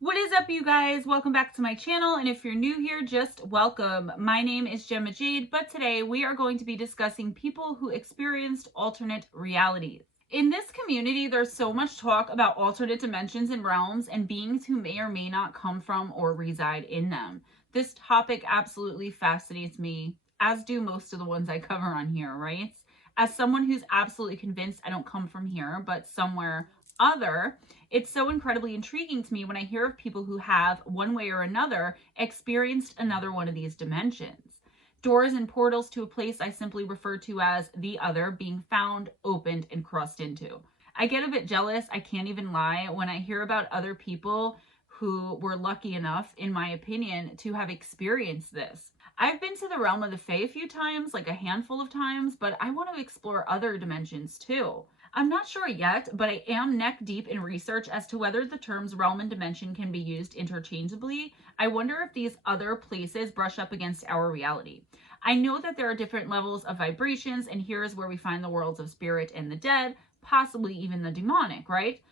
What is up, you guys? Welcome back to my channel, and if you're new here, just welcome. My name is Gemma Jade, but today we are going to be discussing people who experienced alternate realities. In this community, there's so much talk about alternate dimensions and realms and beings who may or may not come from or reside in them. This topic absolutely fascinates me, as do most of the ones I cover on here, right? As someone who's absolutely convinced I don't come from here, but somewhere other, it's so incredibly intriguing to me when I hear of people who have, one way or another, experienced another one of these dimensions. Doors and portals to a place I simply refer to as the other being found, opened, and crossed into. I get a bit jealous, I can't even lie, when I hear about other people who were lucky enough, in my opinion, to have experienced this. I've been to the realm of the Fae a few times, like a handful of times, but I want to explore other dimensions too. I'm not sure yet, but I am neck deep in research as to whether the terms realm and dimension can be used interchangeably. I wonder if these other places brush up against our reality. I know that there are different levels of vibrations, and here is where we find the worlds of spirit and the dead, possibly even the demonic, right?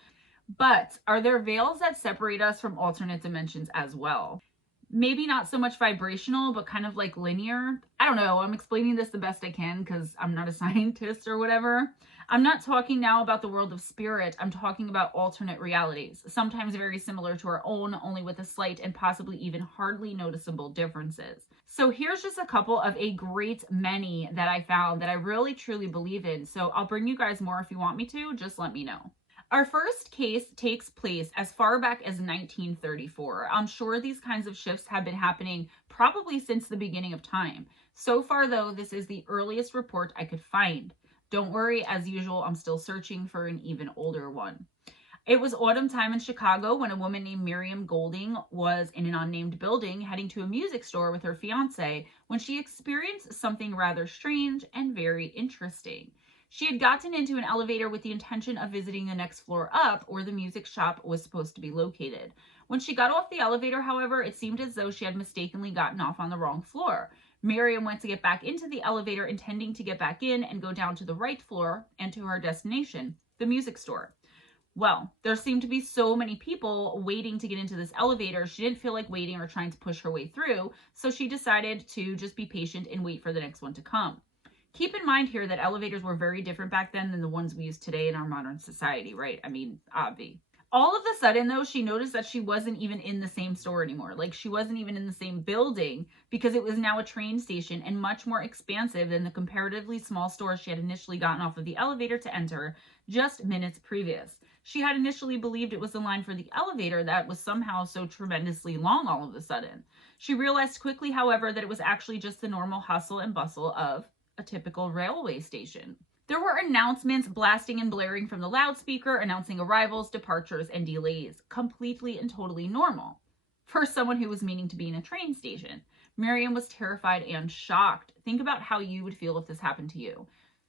But are there veils that separate us from alternate dimensions as well? Maybe not so much vibrational, but kind of like linear. I don't know. I'm explaining this the best I can because I'm not a scientist or whatever. I'm not talking now about the world of spirit. I'm talking about alternate realities, sometimes very similar to our own, only with a slight and possibly even hardly noticeable differences. So here's just a couple of a great many that I found that I really truly believe in. So I'll bring you guys more if you want me to. Just let me know. Our first case takes place as far back as 1934. I'm sure these kinds of shifts have been happening probably since the beginning of time. So far, though, this is the earliest report I could find. Don't worry, as usual, I'm still searching for an even older one. It was autumn time in Chicago when a woman named Miriam Golding was in an unnamed building heading to a music store with her fiance when she experienced something rather strange and very interesting. She had gotten into an elevator with the intention of visiting the next floor up where the music shop was supposed to be located. When she got off the elevator, however, it seemed as though she had mistakenly gotten off on the wrong floor. Miriam went to get back into the elevator, intending to get back in and go down to the right floor and to her destination, the music store. Well, there seemed to be so many people waiting to get into this elevator. She didn't feel like waiting or trying to push her way through, so she decided to just be patient and wait for the next one to come. Keep in mind here that elevators were very different back then than the ones we use today in our modern society, right? I mean, obvi. All of a sudden, though, she noticed that she wasn't even in the same store anymore. Like, she wasn't even in the same building because it was now a train station and much more expansive than the comparatively small store she had initially gotten off of the elevator to enter just minutes previous. She had initially believed it was the line for the elevator that was somehow so tremendously long all of a sudden. She realized quickly, however, that it was actually just the normal hustle and bustle of a typical railway station. There were announcements blasting and blaring from the loudspeaker, announcing arrivals, departures, and delays. Completely and totally normal for someone who was meaning to be in a train station. Miriam was terrified and shocked. Think about how you would feel if this happened to you.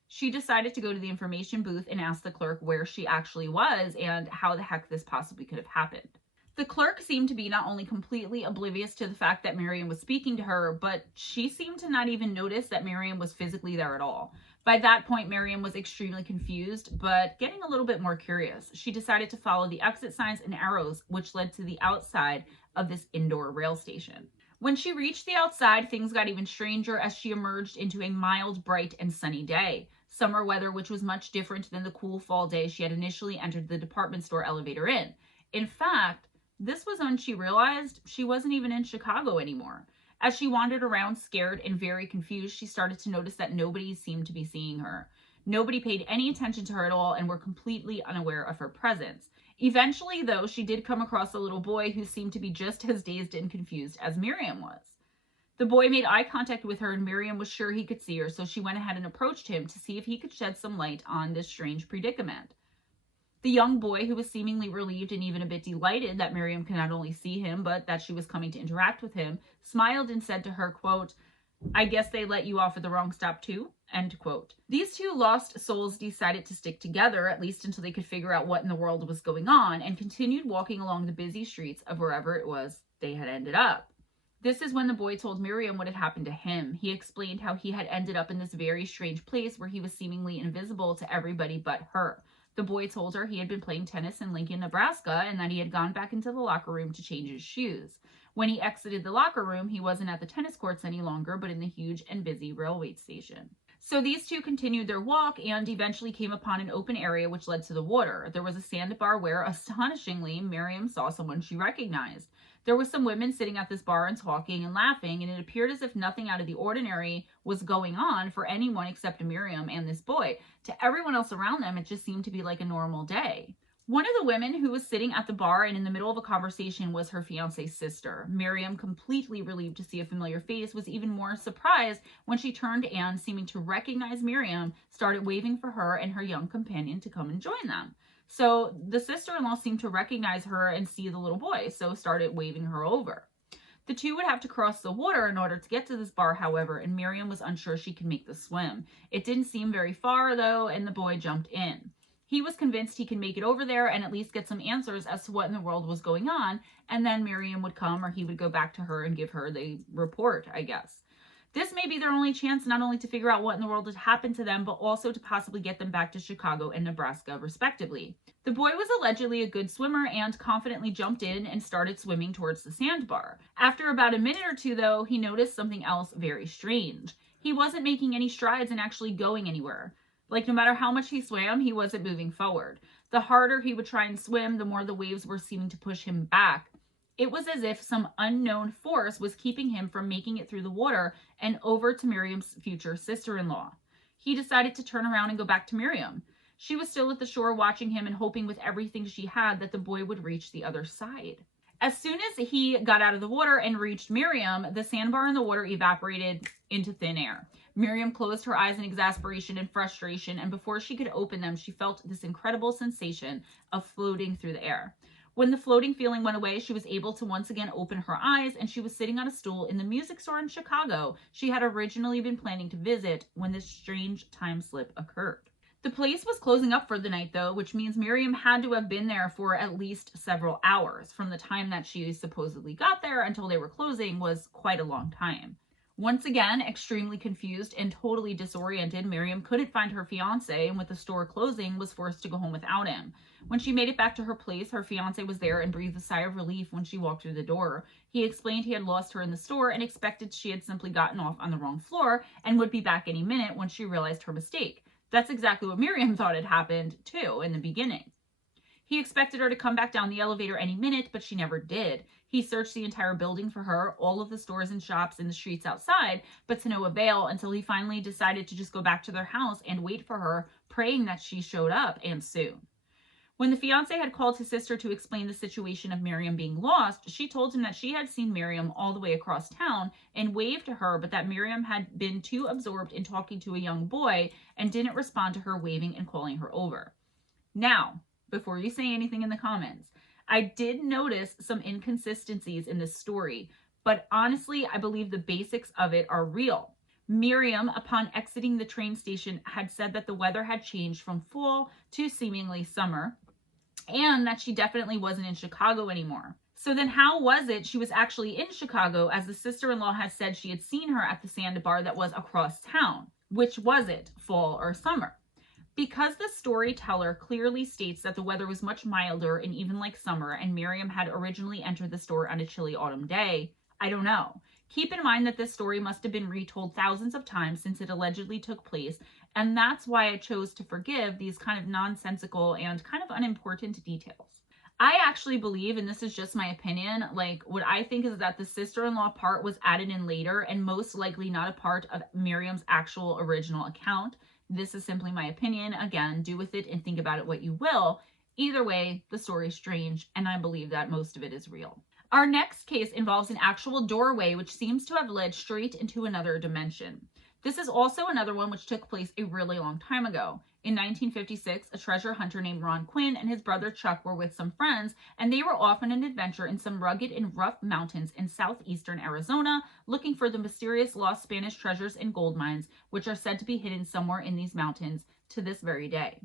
She decided to go to the information booth and ask the clerk where she actually was and how the heck this possibly could have happened. The clerk seemed to be not only completely oblivious to the fact that Miriam was speaking to her, but she seemed to not even notice that Miriam was physically there at all. By that point, Miriam was extremely confused, but getting a little bit more curious. She decided to follow the exit signs and arrows, which led to the outside of this indoor rail station. When she reached the outside, things got even stranger as she emerged into a mild, bright, and sunny day. Summer weather, which was much different than the cool fall day she had initially entered the department store elevator in. In fact, this was when she realized she wasn't even in Chicago anymore. As she wandered around scared and very confused, she started to notice that nobody seemed to be seeing her. Nobody paid any attention to her at all and were completely unaware of her presence. Eventually, though, she did come across a little boy who seemed to be just as dazed and confused as Miriam was. The boy made eye contact with her and Miriam was sure he could see her, so she went ahead and approached him to see if he could shed some light on this strange predicament. The young boy, who was seemingly relieved and even a bit delighted that Miriam could not only see him, but that she was coming to interact with him, smiled and said to her, quote, "I guess they let you off at the wrong stop too?" End quote. These two lost souls decided to stick together, at least until they could figure out what in the world was going on, and continued walking along the busy streets of wherever it was they had ended up. This is when the boy told Miriam what had happened to him. He explained how he had ended up in this very strange place where he was seemingly invisible to everybody but her. The boy told her he had been playing tennis in Lincoln, Nebraska, and that he had gone back into the locker room to change his shoes. When he exited the locker room, he wasn't at the tennis courts any longer, but in the huge and busy railway station. So these two continued their walk and eventually came upon an open area which led to the water. There was a sandbar where, astonishingly, Miriam saw someone she recognized. There were some women sitting at this bar and talking and laughing, and it appeared as if nothing out of the ordinary was going on for anyone except Miriam and this boy. To everyone else around them, it just seemed to be like a normal day. One of the women who was sitting at the bar and in the middle of a conversation was her fiance's sister. Miriam, completely relieved to see a familiar face, was even more surprised when she turned and, seeming to recognize Miriam, started waving for her and her young companion to come and join them. So the sister-in-law seemed to recognize her and see the little boy, so started waving her over. The two would have to cross the water in order to get to this bar, however, and Miriam was unsure she could make the swim. It didn't seem very far, though, and the boy jumped in. He was convinced he could make it over there and at least get some answers as to what in the world was going on, and then Miriam would come, or he would go back to her and give her the report, I guess. This may be their only chance not only to figure out what in the world had happened to them, but also to possibly get them back to Chicago and Nebraska, respectively. The boy was allegedly a good swimmer and confidently jumped in and started swimming towards the sandbar. After about a minute or two, though, he noticed something else very strange. He wasn't making any strides and actually going anywhere. Like, no matter how much he swam, he wasn't moving forward. The harder he would try and swim, the more the waves were seeming to push him back. It was as if some unknown force was keeping him from making it through the water and over to Miriam's future sister-in-law. He decided to turn around and go back to Miriam. She was still at the shore watching him and hoping with everything she had that the boy would reach the other side. As soon as he got out of the water and reached Miriam, the sandbar and the water evaporated into thin air. Miriam closed her eyes in exasperation and frustration, and before she could open them, she felt this incredible sensation of floating through the air. When the floating feeling went away, she was able to once again open her eyes, and she was sitting on a stool in the music store in Chicago she had originally been planning to visit when this strange time slip occurred. The place was closing up for the night, though, which means Miriam had to have been there for at least several hours. From the time that she supposedly got there until they were closing was quite a long time. Once again, extremely confused and totally disoriented, Miriam couldn't find her fiance, and with the store closing, was forced to go home without him. When she made it back to her place, her fiance was there and breathed a sigh of relief when she walked through the door. He explained he had lost her in the store and expected she had simply gotten off on the wrong floor and would be back any minute when she realized her mistake. That's exactly what Miriam thought had happened, too, in the beginning. He expected her to come back down the elevator any minute, but she never did. He searched the entire building for her, all of the stores and shops and the streets outside, but to no avail until he finally decided to just go back to their house and wait for her, praying that she showed up, and soon. When the fiance had called his sister to explain the situation of Miriam being lost, she told him that she had seen Miriam all the way across town and waved to her, but that Miriam had been too absorbed in talking to a young boy and didn't respond to her waving and calling her over. Now, before you say anything in the comments, I did notice some inconsistencies in this story, but honestly, I believe the basics of it are real. Miriam, upon exiting the train station, had said that the weather had changed from fall to seemingly summer, and that she definitely wasn't in Chicago anymore. So then how was it she was actually in Chicago, as the sister-in-law had said she had seen her at the sandbar that was across town? Which was it, fall or summer? Because the storyteller clearly states that the weather was much milder and even like summer, and Miriam had originally entered the store on a chilly autumn day, I don't know. Keep in mind that this story must have been retold thousands of times since it allegedly took place, and that's why I chose to forgive these kind of nonsensical and kind of unimportant details. I actually believe, and this is just my opinion, like what I think is that the sister-in-law part was added in later and most likely not a part of Miriam's actual original account. This is simply my opinion. Again, do with it and think about it what you will. Either way, the story is strange, and I believe that most of it is real. Our next case involves an actual doorway which seems to have led straight into another dimension. This is also another one which took place a really long time ago. In 1956, a treasure hunter named Ron Quinn and his brother Chuck were with some friends, and they were off on an adventure in some rugged and rough mountains in southeastern Arizona, looking for the mysterious lost Spanish treasures and gold mines, which are said to be hidden somewhere in these mountains to this very day.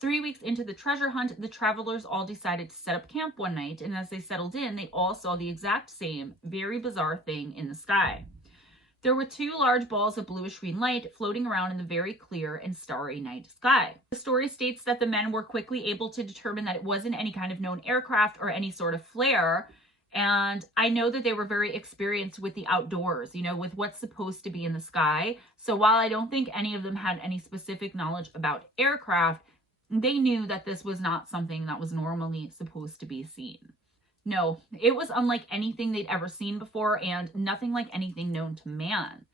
3 weeks into the treasure hunt, the travelers all decided to set up camp one night, and as they settled in, they all saw the exact same, very bizarre thing in the sky. There were two large balls of bluish green light floating around in the very clear and starry night sky. The story states that the men were quickly able to determine that it wasn't any kind of known aircraft or any sort of flare. And I know that they were very experienced with the outdoors, with what's supposed to be in the sky. So while I don't think any of them had any specific knowledge about aircraft, they knew that this was not something that was normally supposed to be seen. No, it was unlike anything they'd ever seen before and nothing like anything known to man.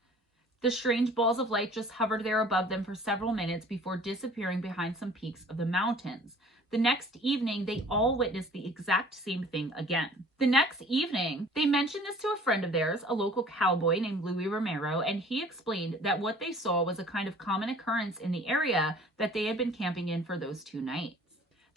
The strange balls of light just hovered there above them for several minutes before disappearing behind some peaks of the mountains. The next evening, they all witnessed the exact same thing again. The next evening, they mentioned this to a friend of theirs, a local cowboy named Louis Romero, and he explained that what they saw was a kind of common occurrence in the area that they had been camping in for those 2 nights.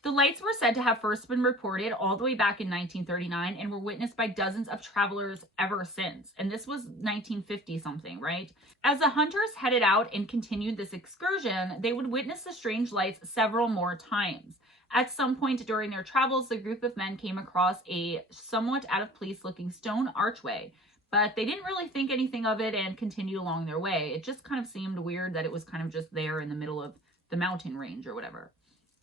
The lights were said to have first been reported all the way back in 1939 and were witnessed by dozens of travelers ever since. And this was 1950 something, right? As the hunters headed out and continued this excursion, they would witness the strange lights several more times. At some point during their travels, the group of men came across a somewhat out of place looking stone archway, but they didn't really think anything of it and continued along their way. It just kind of seemed weird that it was kind of just there in the middle of the mountain range or whatever.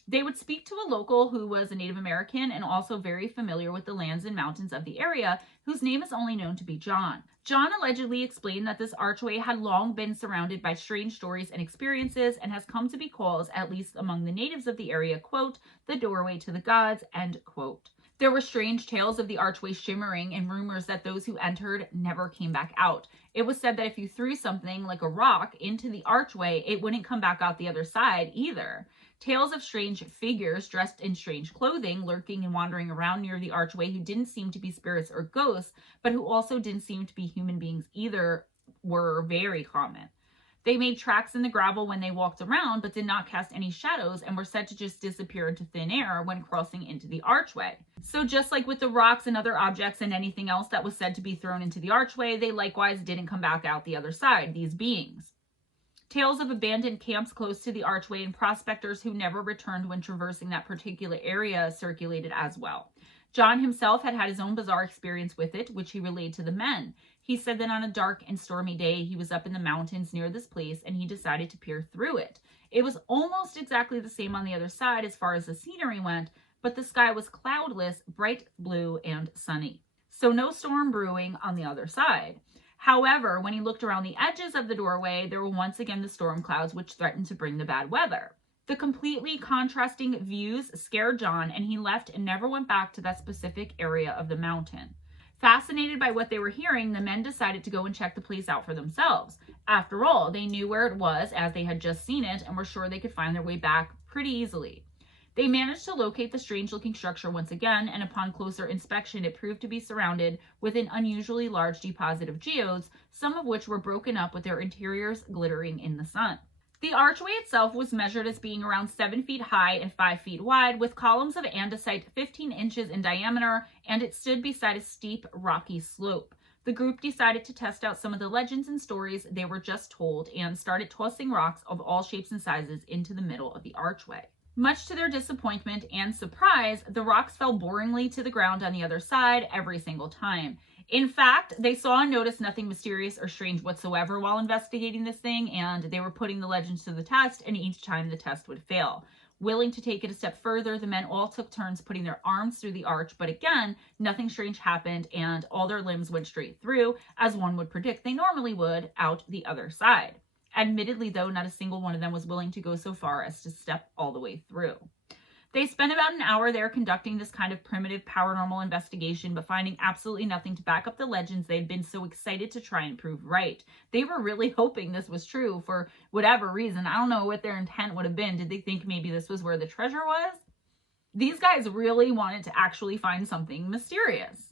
They would speak to a local who was a Native American and also very familiar with the lands and mountains of the area, whose name is only known to be John. John allegedly explained that this archway had long been surrounded by strange stories and experiences and has come to be called, at least among the natives of the area, quote, the doorway to the gods, end quote. There were strange tales of the archway shimmering and rumors that those who entered never came back out. It was said that if you threw something like a rock into the archway, it wouldn't come back out the other side either. Tales of strange figures dressed in strange clothing lurking and wandering around near the archway who didn't seem to be spirits or ghosts, but who also didn't seem to be human beings either, were very common. They made tracks in the gravel when they walked around, but did not cast any shadows and were said to just disappear into thin air when crossing into the archway. So just like with the rocks and other objects and anything else that was said to be thrown into the archway, they likewise didn't come back out the other side, these beings. Tales of abandoned camps close to the archway and prospectors who never returned when traversing that particular area circulated as well. John himself had his own bizarre experience with it, which he relayed to the men. He said that on a dark and stormy day, he was up in the mountains near this place and he decided to peer through it. It was almost exactly the same on the other side as far as the scenery went, but the sky was cloudless, bright blue, and sunny. So no storm brewing on the other side. However, when he looked around the edges of the doorway, there were once again the storm clouds which threatened to bring the bad weather. The completely contrasting views scared John, and he left and never went back to that specific area of the mountain. Fascinated by what they were hearing, the men decided to go and check the place out for themselves. After all, they knew where it was as they had just seen it and were sure they could find their way back pretty easily. They managed to locate the strange-looking structure once again, and upon closer inspection, it proved to be surrounded with an unusually large deposit of geodes, some of which were broken up with their interiors glittering in the sun. The archway itself was measured as being around 7 feet high and 5 feet wide, with columns of andesite 15 inches in diameter, and it stood beside a steep, rocky slope. The group decided to test out some of the legends and stories they were just told and started tossing rocks of all shapes and sizes into the middle of the archway. Much to their disappointment and surprise, the rocks fell boringly to the ground on the other side every single time. In fact, they saw and noticed nothing mysterious or strange whatsoever while investigating this thing, and they were putting the legends to the test, and each time the test would fail. Willing to take it a step further, the men all took turns putting their arms through the arch, but again, nothing strange happened, and all their limbs went straight through, as one would predict they normally would, out the other side. Admittedly, though, not a single one of them was willing to go so far as to step all the way through. They spent about an hour there conducting this kind of primitive paranormal investigation, but finding absolutely nothing to back up the legends they'd been so excited to try and prove right. They were really hoping this was true for whatever reason. I don't know what their intent would have been. Did they think maybe this was where the treasure was? These guys really wanted to actually find something mysterious.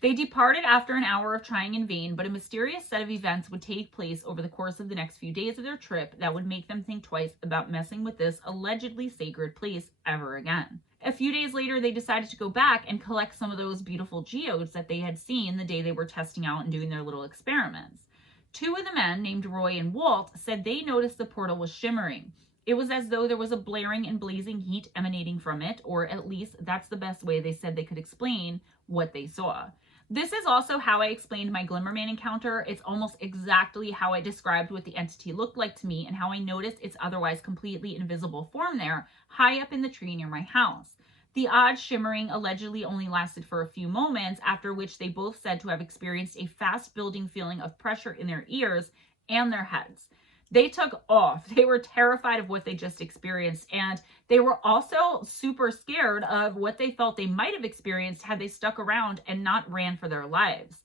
They departed after an hour of trying in vain, but a mysterious set of events would take place over the course of the next few days of their trip that would make them think twice about messing with this allegedly sacred place ever again. A few days later, they decided to go back and collect some of those beautiful geodes that they had seen the day they were testing out and doing their little experiments. Two of the men, named Roy and Walt, said they noticed the portal was shimmering. It was as though there was a blaring and blazing heat emanating from it, or at least that's the best way they said they could explain what they saw. This is also how I explained my Glimmerman encounter. It's almost exactly how I described what the entity looked like to me and how I noticed its otherwise completely invisible form there, high up in the tree near my house. The odd shimmering allegedly only lasted for a few moments, after which they both said to have experienced a fast building feeling of pressure in their ears and their heads. They took off. They were terrified of what they just experienced, and they were also super scared of what they felt they might have experienced had they stuck around and not ran for their lives.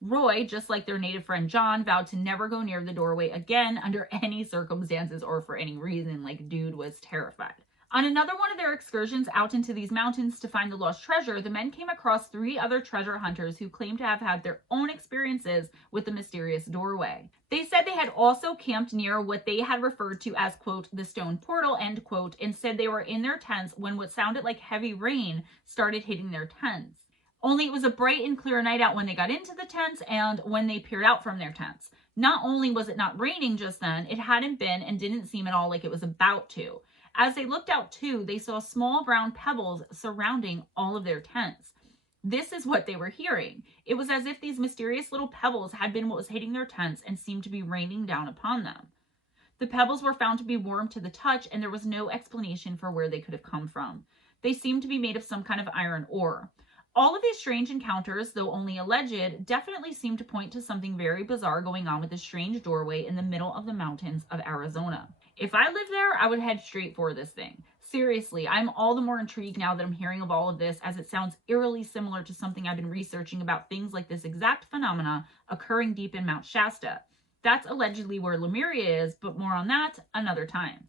Roy, just like their native friend John, vowed to never go near the doorway again under any circumstances or for any reason. Like, dude was terrified. On another one of their excursions out into these mountains to find the lost treasure, the men came across 3 other treasure hunters who claimed to have had their own experiences with the mysterious doorway. They said they had also camped near what they had referred to as, quote, the stone portal, end quote, and said they were in their tents when what sounded like heavy rain started hitting their tents. Only it was a bright and clear night out when they got into the tents and when they peered out from their tents. Not only was it not raining just then, it hadn't been and didn't seem at all like it was about to. As they looked out too, they saw small brown pebbles surrounding all of their tents. This is what they were hearing. It was as if these mysterious little pebbles had been what was hitting their tents and seemed to be raining down upon them. The pebbles were found to be warm to the touch, and there was no explanation for where they could have come from. They seemed to be made of some kind of iron ore. All of these strange encounters, though only alleged, definitely seem to point to something very bizarre going on with this strange doorway in the middle of the mountains of Arizona. If I lived there, I would head straight for this thing. Seriously, I'm all the more intrigued now that I'm hearing of all of this, as it sounds eerily similar to something I've been researching about things like this exact phenomena occurring deep in Mount Shasta. That's allegedly where Lemuria is, but more on that another time.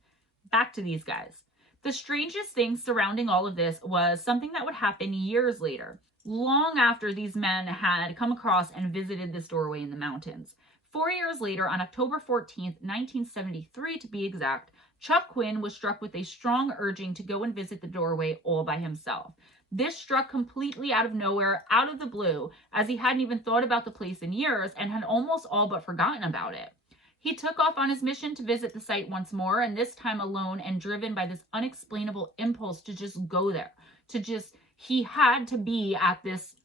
Back to these guys. The strangest thing surrounding all of this was something that would happen years later, long after these men had come across and visited this doorway in the mountains. 4 years later, on October 14th, 1973 to be exact, Chuck Quinn was struck with a strong urging to go and visit the doorway all by himself. This struck completely out of nowhere, out of the blue, as he hadn't even thought about the place in years and had almost all but forgotten about it. He took off on his mission to visit the site once more, and this time alone and driven by this unexplainable impulse to just go there, he had to be at this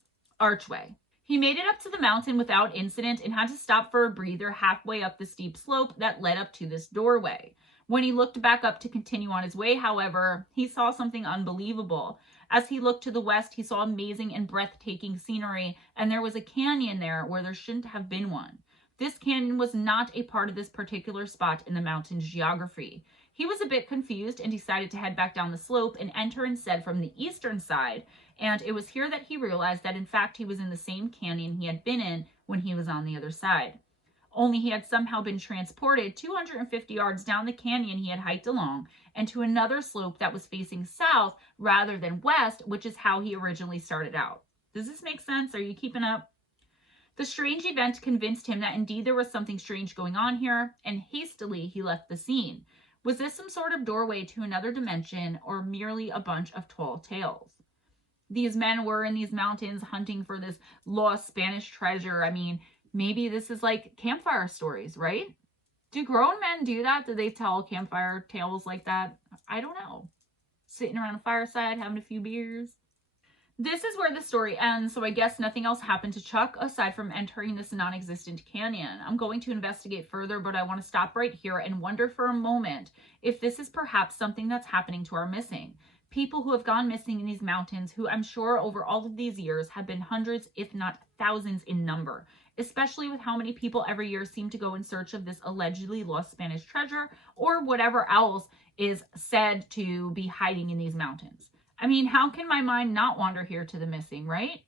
archway. He made it up to the mountain without incident and had to stop for a breather halfway up the steep slope that led up to this doorway. When he looked back up to continue on his way, however, he saw something unbelievable. As he looked to the west, he saw amazing and breathtaking scenery, and there was a canyon there where there shouldn't have been one. This canyon was not a part of this particular spot in the mountain's geography. He was a bit confused and decided to head back down the slope and enter instead from the eastern side, and it was here that he realized that in fact he was in the same canyon he had been in when he was on the other side. Only he had somehow been transported 250 yards down the canyon he had hiked along and to another slope that was facing south rather than west, which is how he originally started out. Does this make sense? Are you keeping up? The strange event convinced him that indeed there was something strange going on here, and hastily he left the scene. Was this some sort of doorway to another dimension or merely a bunch of tall tales? These men were in these mountains hunting for this lost Spanish treasure. I mean, maybe this is like campfire stories, right? Do grown men do that? Do they tell campfire tales like that? I don't know. Sitting around a fireside, having a few beers. This is where the story ends, so I guess nothing else happened to Chuck aside from entering this non-existent canyon. I'm going to investigate further, but I want to stop right here and wonder for a moment if this is perhaps something that's happening to our missing. People who have gone missing in these mountains, who I'm sure over all of these years have been hundreds, if not thousands in number, especially with how many people every year seem to go in search of this allegedly lost Spanish treasure or whatever else is said to be hiding in these mountains. I mean, how can my mind not wander here to the missing, right?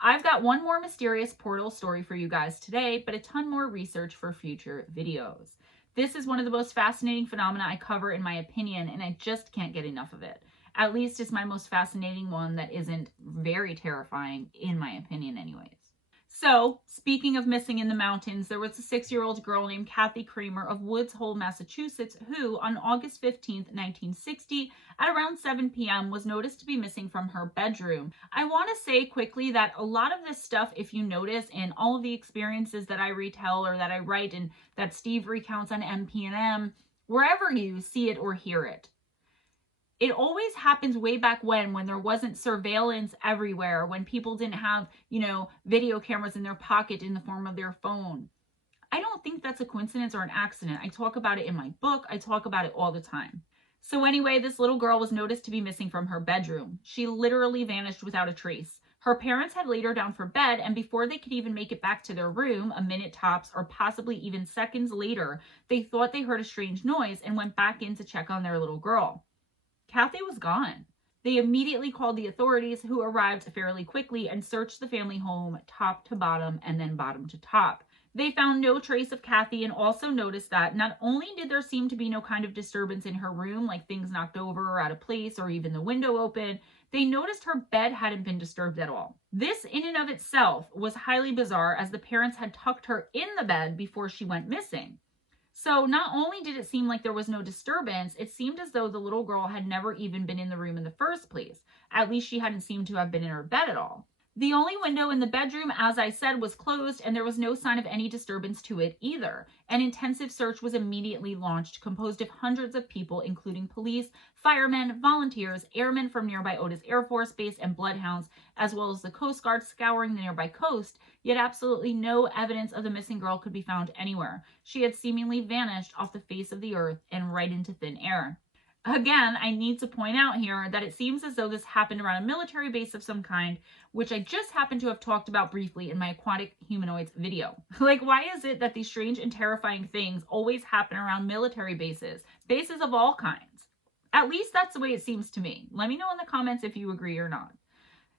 I've got one more mysterious portal story for you guys today, but a ton more research for future videos. This is one of the most fascinating phenomena I cover in my opinion, and I just can't get enough of it. At least it's my most fascinating one that isn't very terrifying, in my opinion anyways. So, speaking of missing in the mountains, there was a 6-year-old girl named Kathy Kramer of Woods Hole, Massachusetts, who on August 15th, 1960, at around 7 p.m. was noticed to be missing from her bedroom. I want to say quickly that a lot of this stuff, if you notice in all of the experiences that I retell or that I write and that Steve recounts on MP&M, wherever you see it or hear it, It always happens way back when there wasn't surveillance everywhere, when people didn't have, video cameras in their pocket in the form of their phone. I don't think that's a coincidence or an accident. I talk about it in my book. I talk about it all the time. So anyway, this little girl was noticed to be missing from her bedroom. She literally vanished without a trace. Her parents had laid her down for bed, and before they could even make it back to their room, a minute tops or possibly even seconds later, they thought they heard a strange noise and went back in to check on their little girl. Kathy was gone. They immediately called the authorities, who arrived fairly quickly and searched the family home top to bottom and then bottom to top. They found no trace of Kathy and also noticed that not only did there seem to be no kind of disturbance in her room, like things knocked over or out of place or even the window open, they noticed her bed hadn't been disturbed at all. This in and of itself was highly bizarre, as the parents had tucked her in the bed before she went missing. So not only did it seem like there was no disturbance, it seemed as though the little girl had never even been in the room in the first place. At least she hadn't seemed to have been in her bed at all. The only window in the bedroom, as I said, was closed, and there was no sign of any disturbance to it either. An intensive search was immediately launched, composed of hundreds of people, including police, firemen, volunteers, airmen from nearby Otis Air Force Base, and bloodhounds, as well as the Coast Guard scouring the nearby coast, yet absolutely no evidence of the missing girl could be found anywhere. She had seemingly vanished off the face of the earth and right into thin air. Again, I need to point out here that it seems as though this happened around a military base of some kind, which I just happen to have talked about briefly in my aquatic humanoids video. Like, why is it that these strange and terrifying things always happen around military bases of all kinds? At least that's the way it seems to me. Let me know in the comments if you agree or not.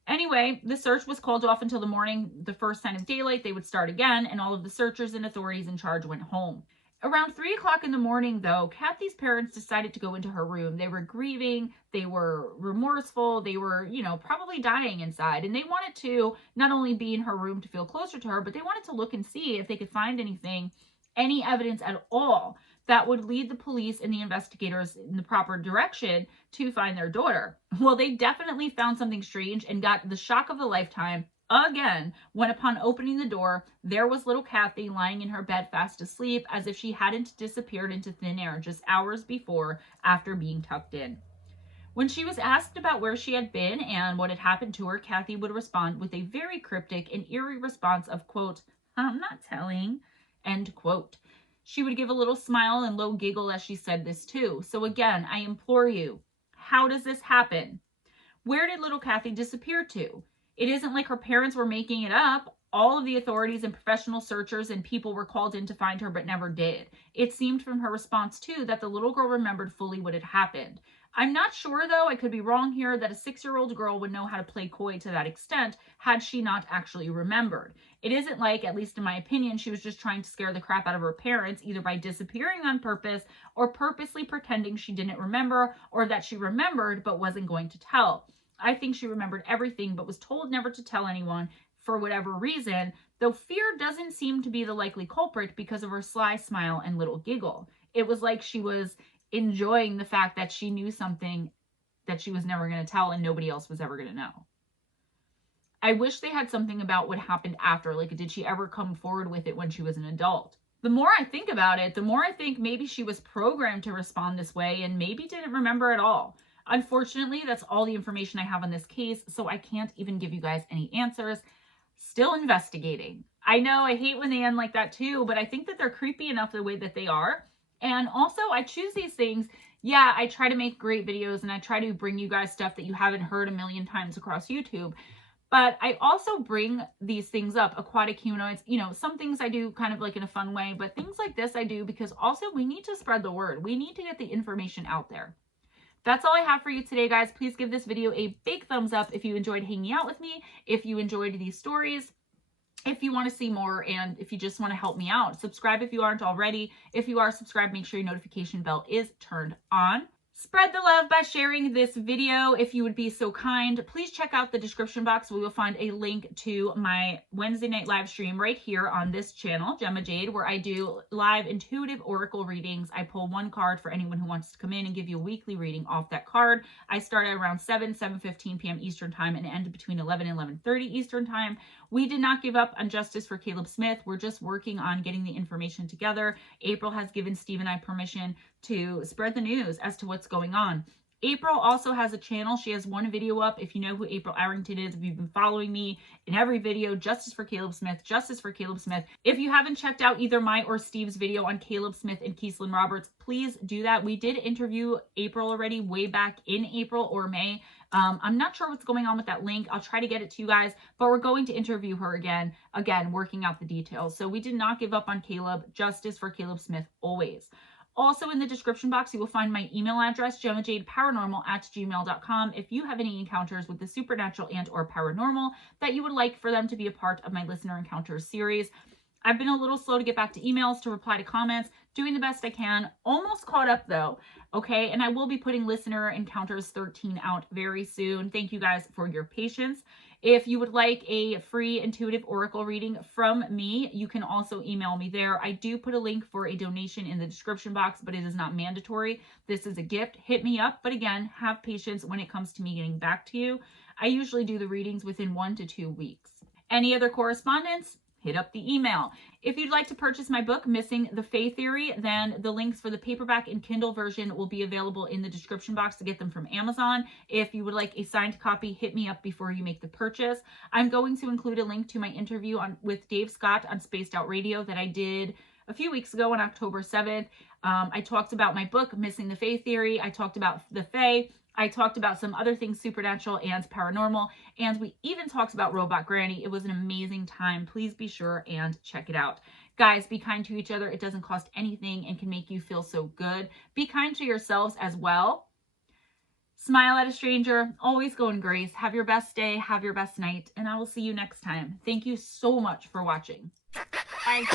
Anyway, the search was called off until the morning. The first sign of daylight, they would start again, and all of the searchers and authorities in charge went home. Around 3 o'clock in the morning, though, Kathy's parents decided to go into her room. They were grieving, they were remorseful, they were, probably dying inside. And they wanted to not only be in her room to feel closer to her, but they wanted to look and see if they could find anything, any evidence at all that would lead the police and the investigators in the proper direction to find their daughter. Well, they definitely found something strange and got the shock of a lifetime again, when upon opening the door, there was little Kathy lying in her bed fast asleep, as if she hadn't disappeared into thin air just hours before after being tucked in. When she was asked about where she had been and what had happened to her, Kathy would respond with a very cryptic and eerie response of, quote, "I'm not telling," end quote. She would give a little smile and low giggle as she said this too. So again, I implore you, how does this happen? Where did little Kathy disappear to? It isn't like her parents were making it up. All of the authorities and professional searchers and people were called in to find her, but never did. It seemed from her response, too, that the little girl remembered fully what had happened. I'm not sure, though, I could be wrong here, that a 6-year-old girl would know how to play coy to that extent had she not actually remembered. It isn't like, at least in my opinion, she was just trying to scare the crap out of her parents, either by disappearing on purpose or purposely pretending she didn't remember, or that she remembered but wasn't going to tell. I think she remembered everything but was told never to tell anyone for whatever reason, though fear doesn't seem to be the likely culprit because of her sly smile and little giggle. It was like she was enjoying the fact that she knew something that she was never going to tell and nobody else was ever going to know. I wish they had something about what happened after, like did she ever come forward with it when she was an adult? The more I think about it, the more I think maybe she was programmed to respond this way and maybe didn't remember at all. Unfortunately, that's all the information I have on this case, so I can't even give you guys any answers. Still investigating. I know I hate when they end like that too, but I think that they're creepy enough the way that they are. And also, I choose these things. Yeah, I try to make great videos and I try to bring you guys stuff that you haven't heard a million times across YouTube. But I also bring these things up, aquatic humanoids, some things I do kind of like in a fun way, but things like this I do because also we need to spread the word. We need to get the information out there. That's all I have for you today, guys. Please give this video a big thumbs up if you enjoyed hanging out with me, if you enjoyed these stories, if you want to see more, and if you just want to help me out. Subscribe if you aren't already. If you are subscribed, make sure your notification bell is turned on. Spread the love by sharing this video if you would be so kind. Please check out the description box where you'll find a link to my Wednesday night live stream right here on this channel, Gemma Jade, where I do live intuitive oracle readings. I pull one card for anyone who wants to come in and give you a weekly reading off that card. I start at around 7:15 p.m. Eastern time and end between 11 and 11:30 Eastern time. We did not give up on justice for Caleb Smith. We're just working on getting the information together. April has given Steve and I permission to spread the news as to what's going on. April also has a channel. She has one video up. If you know who April Arrington is, if you've been following me in every video, Justice for Caleb Smith, Justice for Caleb Smith. If you haven't checked out either my or Steve's video on Caleb Smith and Keeslyn Roberts, please do that. We did interview April already way back in April or May. I'm not sure what's going on with that link. I'll try to get it to you guys, but we're going to interview her again, working out the details. So we did not give up on Caleb. Justice for Caleb Smith always. Also in the description box, you will find my email address, GemmaJadeParanormal@gmail.com, if you have any encounters with the supernatural and or paranormal that you would like for them to be a part of my Listener Encounters series. I've been a little slow to get back to emails, to reply to comments, doing the best I can. Almost caught up though, okay? And I will be putting Listener Encounters 13 out very soon. Thank you guys for your patience. If you would like a free intuitive oracle reading from me, you can also email me there. I do put a link for a donation in the description box, but it is not mandatory. This is a gift. Hit me up, but again, have patience when it comes to me getting back to you. I usually do the readings within 1 to 2 weeks. Any other correspondence? Hit up the email. If you'd like to purchase my book, Missing the Fae Theory, then the links for the paperback and Kindle version will be available in the description box to get them from Amazon. If you would like a signed copy, hit me up before you make the purchase. I'm going to include a link to my interview with Dave Scott on Spaced Out Radio that I did a few weeks ago on October 7th. I talked about my book, Missing the Fae Theory. I talked about the Fae. I talked about some other things supernatural and paranormal, and we even talked about Robot Granny. It was an amazing time. Please be sure and check it out. Guys, be kind to each other. It doesn't cost anything and can make you feel so good. Be kind to yourselves as well. Smile at a stranger. Always go in grace. Have your best day. Have your best night, and I will see you next time. Thank you so much for watching. Bye.